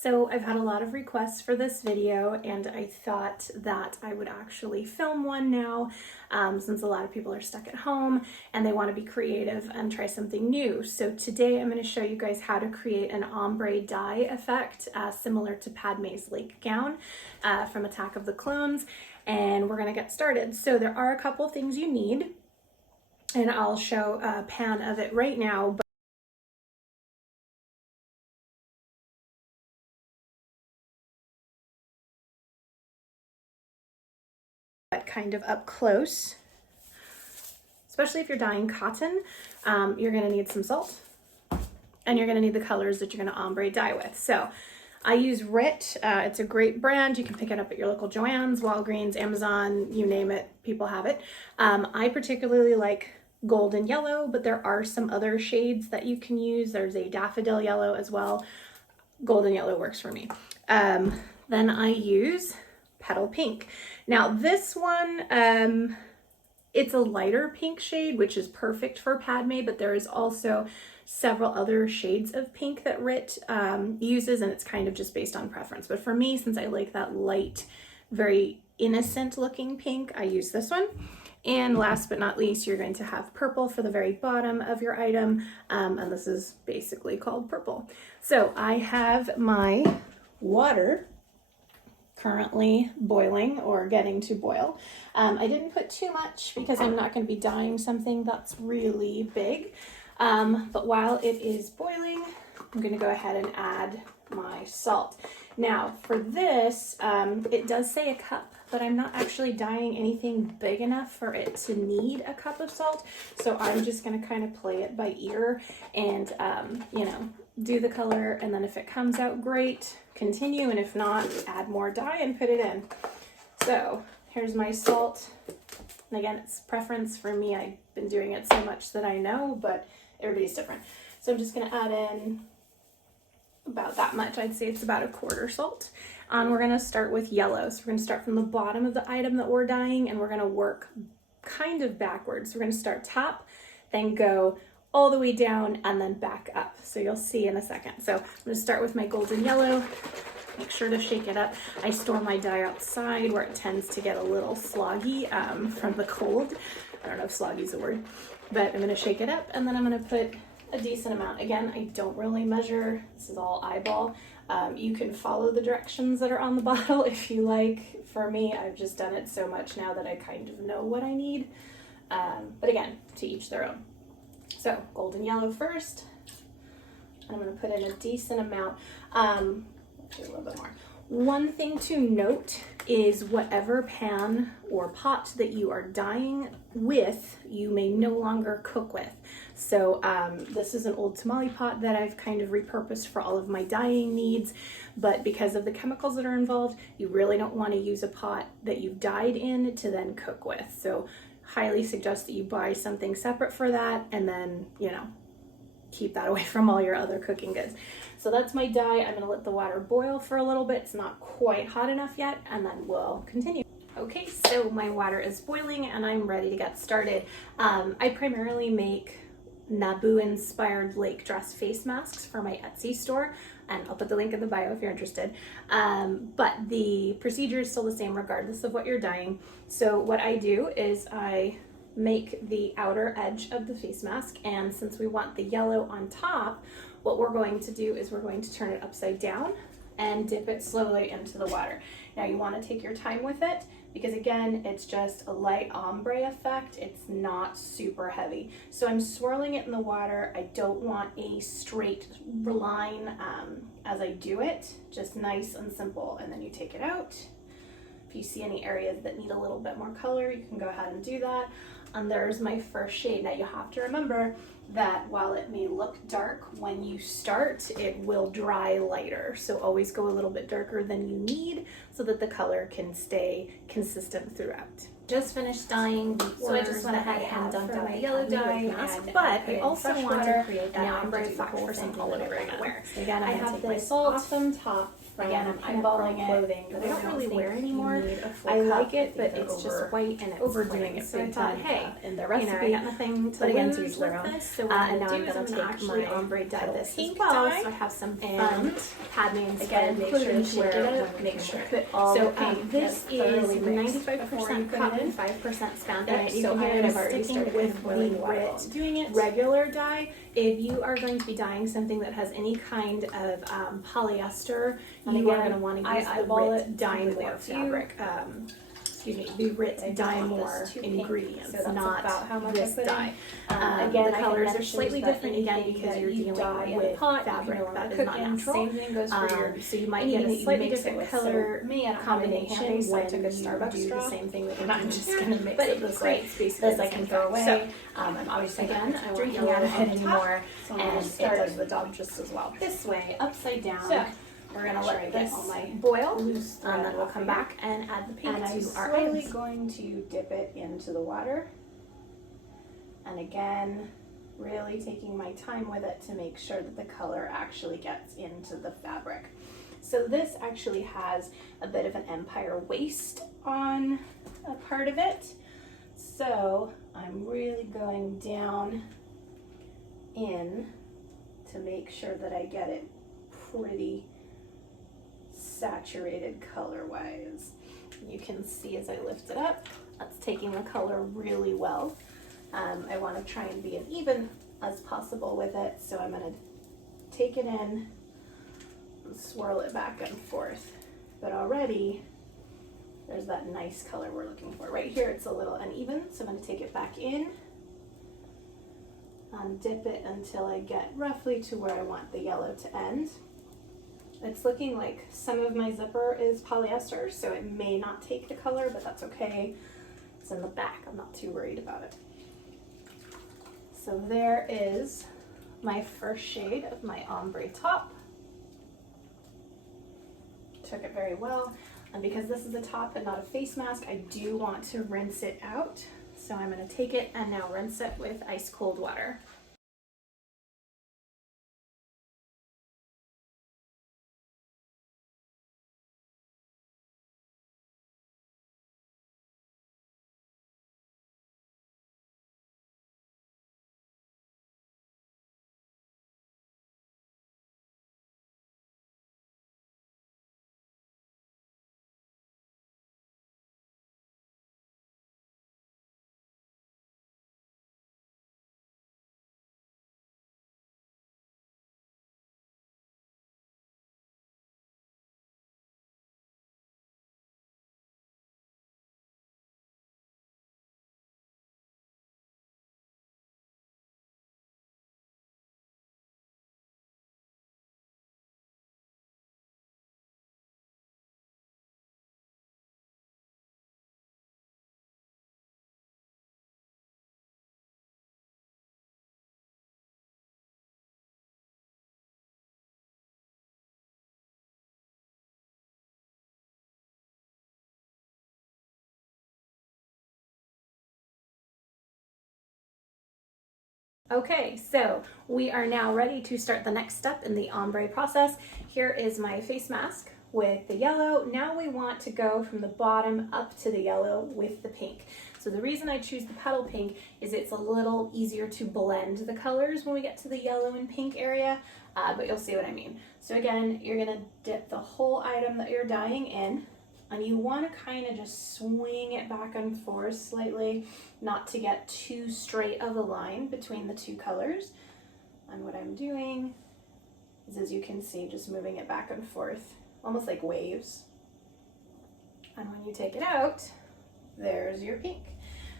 So I've had a lot of requests for this video, and I thought that I would actually film one now since a lot of people are stuck at home and they want to be creative and try something new. So today I'm going to show you guys how to create an ombre dye effect similar to Padme's lake gown from Attack of the Clones, and we're going to get started. So there are a couple things you need, and I'll show a pan of it right now. But kind of up close, especially if you're dyeing cotton, you're going to need some salt, and you're going to need the colors that you're going to ombre dye with. So I use RIT. It's a great brand. You can pick it up at your local Joann's, Walgreens, Amazon, you name it, people have it. I particularly like golden yellow, but there are some other shades that you can use. There's a daffodil yellow as well. Golden yellow works for me. Then I use petal pink. Now this one, it's a lighter pink shade, which is perfect for Padme, but there is also several other shades of pink that RIT uses, and it's kind of just based on preference. But for me, since I like that light, very innocent looking pink, I use this one. And last but not least, you're going to have purple for the very bottom of your item, and this is basically called purple. So I have my water currently boiling or getting to boil. I didn't put too much because I'm not going to be dyeing something that's really big. But while it is boiling, I'm going to go ahead and add my salt. Now for this, it does say a cup, but I'm not actually dyeing anything big enough for it to need a cup of salt. So I'm just going to kind of play it by ear and, you know, do the color. And then if it comes out great, continue. And if not, add more dye and put it in. So here's my salt. And again, it's preference for me. I've been doing it so much that I know, but everybody's different. So I'm just going to add in about that much. I'd say it's about a quarter salt. We're going to start with yellow. So we're going to start from the bottom of the item that we're dyeing, and we're going to work kind of backwards. We're going to start top, then go all the way down, and then back up. So you'll see in a second. So I'm going to start with my golden yellow. Make sure to shake it up. I store my dye outside where it tends to get a little sloggy from the cold. I don't know if sloggy is a word, but I'm going to shake it up, and then I'm going to put a decent amount. Again, I don't really measure. This is all eyeball. You can follow the directions that are on the bottle if you like. For me, I've just done it so much now that I kind of know what I need. But again, to each their own. So golden yellow first. I'm going to put in a decent amount. Actually a little bit more. One thing to note is whatever pan or pot that you are dyeing with, you may no longer cook with. So this is an old tamale pot that I've kind of repurposed for all of my dyeing needs, but because of the chemicals that are involved, you really don't want to use a pot that you've dyed in to then cook with. So highly suggest that you buy something separate for that, and then, you know, keep that away from all your other cooking goods. So that's my dye. I'm going to let the water boil for a little bit. It's not quite hot enough yet, and then we'll continue. Okay, so my water is boiling and I'm ready to get started. I primarily make Naboo-inspired lake dress face masks for my Etsy store, and I'll put the link in the bio if you're interested. But the procedure is still the same regardless of what you're dyeing. So what I do is I make the outer edge of the face mask, and since we want the yellow on top, what we're going to do is we're going to turn it upside down and dip it slowly into the water. Now you want to take your time with it because again, it's just a light ombre effect. It's not super heavy. So I'm swirling it in the water. I don't want a straight line as I do it, just nice and simple. And then you take it out. If you see any areas that need a little bit more color, you can go ahead and do that. And there's my first shade. Now you have to remember that while it may look dark when you start, it will dry lighter. So always go a little bit darker than you need so that the color can stay consistent throughout. Just finished dyeing, so I just went ahead and dumped out the yellow dye mask, but I also want to create that ombre effect for something that I'm going to wear. So again, I have this awesome top. Again, I'm eyeballing clothing that I don't really wear anymore. I like it, but it's just white and it's overdoing it. So I thought, hey, in the recipe, I got nothing to lose with this. So and now I'm going to take my ombre dye this pink as well. So I have some fun Padme inspired colors where make sure put all the pink. This is 95% cotton, 5% spandex. So I am sticking with the Rit doing it regular dye. If you are going to be dyeing something that has any kind of polyester, you are going to want to use the Rit Dye More fabric. Excuse me, the Rit Dye More ingredients, so not about how much this dye. Again, the colors are slightly different again because you're dealing with fabric that is not natural. Same thing goes for your, so you might get a slightly different color combination when you do the same thing that you're not just going to mix it this way. This I can throw away. So, I'm obviously again, I won't drinking out of it anymore, and it does the job just as well. This way, upside down. So, we're going to let this boil, and then we'll come back and add the paint to our items. I'm slowly going to dip it into the water. And again, really taking my time with it to make sure that the color actually gets into the fabric. So this actually has a bit of an empire waist on a part of it. So I'm really going down in to make sure that I get it pretty saturated color-wise. You can see as I lift it up, that's taking the color really well. I want to try and be as even as possible with it, so I'm going to take it in and swirl it back and forth. But already there's that nice color we're looking for. Right here it's a little uneven, so I'm going to take it back in and dip it until I get roughly to where I want the yellow to end. It's looking like some of my zipper is polyester, so it may not take the color, but that's okay. It's in the back, I'm not too worried about it. So there is my first shade of my ombre top. Took it very well, and because this is a top and not a face mask, I do want to rinse it out. So I'm going to take it and now rinse it with ice cold water. Okay, so we are now ready to start the next step in the ombre process. Here is my face mask with the yellow. Now we want to go from the bottom up to the yellow with the pink. So the reason I choose the petal pink is it's a little easier to blend the colors when we get to the yellow and pink area, but you'll see what I mean. So again, you're gonna dip the whole item that you're dyeing in, and you want to kind of just swing it back and forth slightly, not to get too straight of a line between the two colors. And what I'm doing is, as you can see, just moving it back and forth, almost like waves. And when you take it out, there's your pink.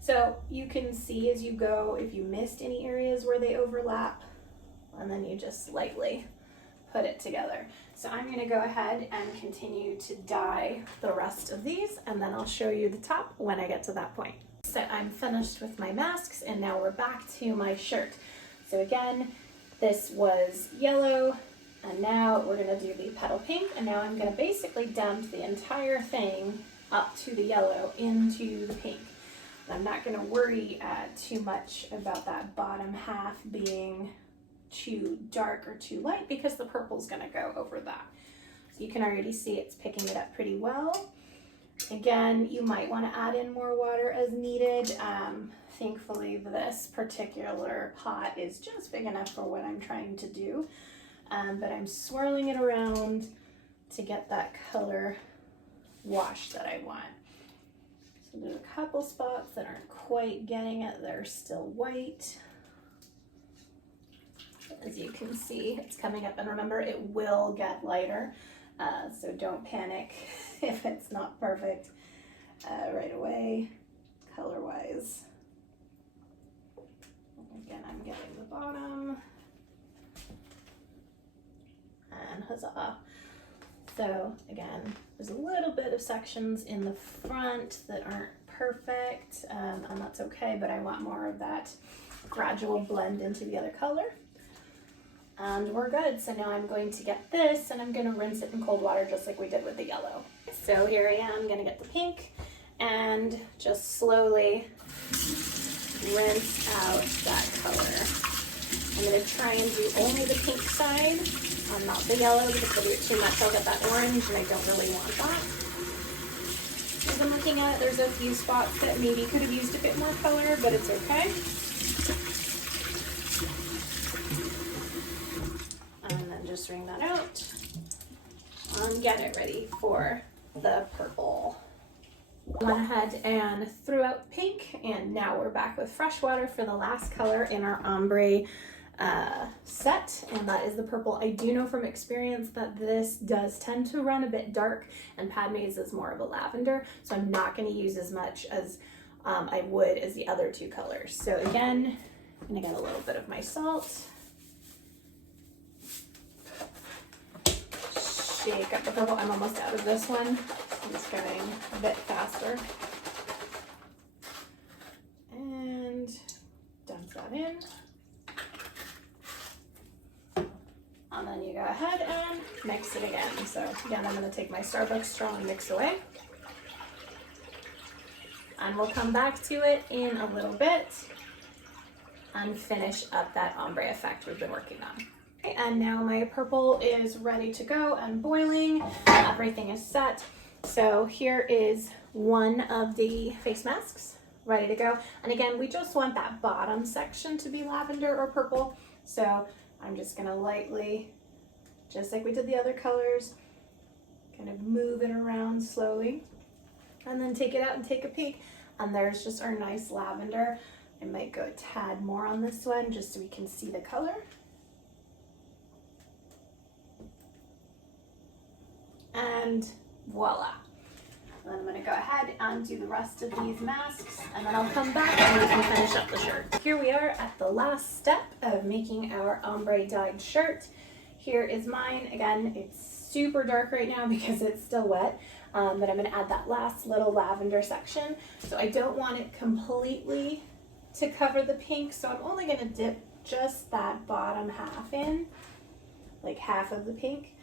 So you can see as you go if you missed any areas where they overlap, and then you just lightly put it together. So I'm going to go ahead and continue to dye the rest of these, and then I'll show you the top when I get to that point. So I'm finished with my masks, and now we're back to my shirt. So again, this was yellow, and now we're going to do the petal pink, and now I'm going to basically dump the entire thing up to the yellow into the pink. And I'm not going to worry too much about that bottom half being too dark or too light, because the purple's going to go over that. So you can already see it's picking it up pretty well. Again, you might want to add in more water as needed. Thankfully, this particular pot is just big enough for what I'm trying to do, but I'm swirling it around to get that color wash that I want. So there's a couple spots that aren't quite getting it. They're still white. As you can see, it's coming up, and remember, it will get lighter, so don't panic if it's not perfect right away, color-wise. Again, I'm getting the bottom, and huzzah. So again, there's a little bit of sections in the front that aren't perfect, and that's okay, but I want more of that gradual blend into the other color. And we're good. So now I'm going to get this and I'm going to rinse it in cold water just like we did with the yellow. So here I am, going to get the pink and just slowly rinse out that color. I'm going to try and do only the pink side, not the yellow, because if I do it too much I'll get that orange and I don't really want that. As I'm looking at it, there's a few spots that maybe could have used a bit more color, but it's okay. Just wring that out and get it ready for the purple. Went ahead and threw out pink, and now we're back with fresh water for the last color in our ombre set, and that is the purple. I do know from experience that this does tend to run a bit dark, and Padme's is more of a lavender, so I'm not going to use as much as I would as the other two colors. So again, I'm going to get a little bit of my salt. Shake up the purple. I'm almost out of this one. I'm just going a bit faster. And dump that in. And then you go ahead and mix it again. So again, I'm going to take my Starbucks straw and mix away. And we'll come back to it in a little bit and finish up that ombre effect we've been working on. And now my purple is ready to go and boiling. Everything is set. So here is one of the face masks ready to go. And again, we just want that bottom section to be lavender or purple. So I'm just gonna lightly, just like we did the other colors, kind of move it around slowly and then take it out and take a peek. And there's just our nice lavender. I might go a tad more on this one just so we can see the color. And voila. And then I'm going to go ahead and do the rest of these masks, and then I'll come back and we can finish up the shirt. Here we are at the last step of making our ombre dyed shirt. Here is mine. Again, it's super dark right now because it's still wet, but I'm going to add that last little lavender section. So I don't want it completely to cover the pink, so I'm only going to dip just that bottom half in, like half of the pink.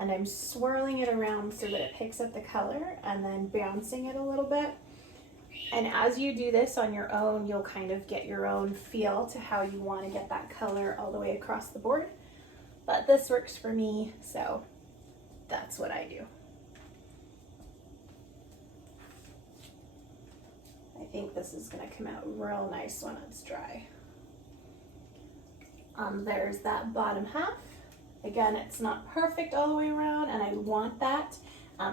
And I'm swirling it around so that it picks up the color and then bouncing it a little bit. And as you do this on your own, you'll kind of get your own feel to how you want to get that color all the way across the board. But this works for me, so that's what I do. I think this is going to come out real nice when it's dry. There's that bottom half. Again, it's not perfect all the way around, and I want that,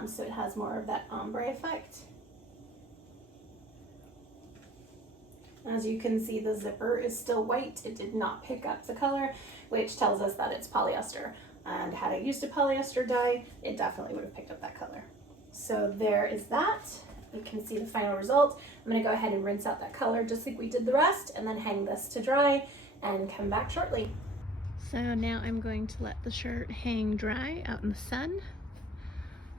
so it has more of that ombre effect. As you can see, the zipper is still white. It did not pick up the color, which tells us that it's polyester. And had I used a polyester dye, it definitely would have picked up that color. So there is that. You can see the final result. I'm going to go ahead and rinse out that color just like we did the rest, and then hang this to dry and come back shortly. So now I'm going to let the shirt hang dry out in the sun,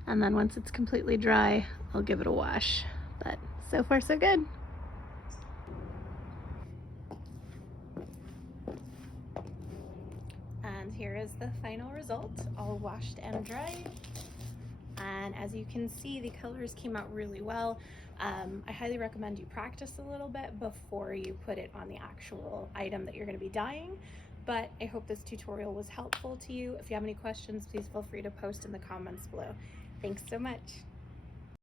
and then once it's completely dry, I'll give it a wash. But so far so good. And here is the final result, all washed and dried. And as you can see, the colors came out really well. I highly recommend you practice a little bit before you put it on the actual item that you're going to be dyeing. But I hope this tutorial was helpful to you. If you have any questions, please feel free to post in the comments below. Thanks so much.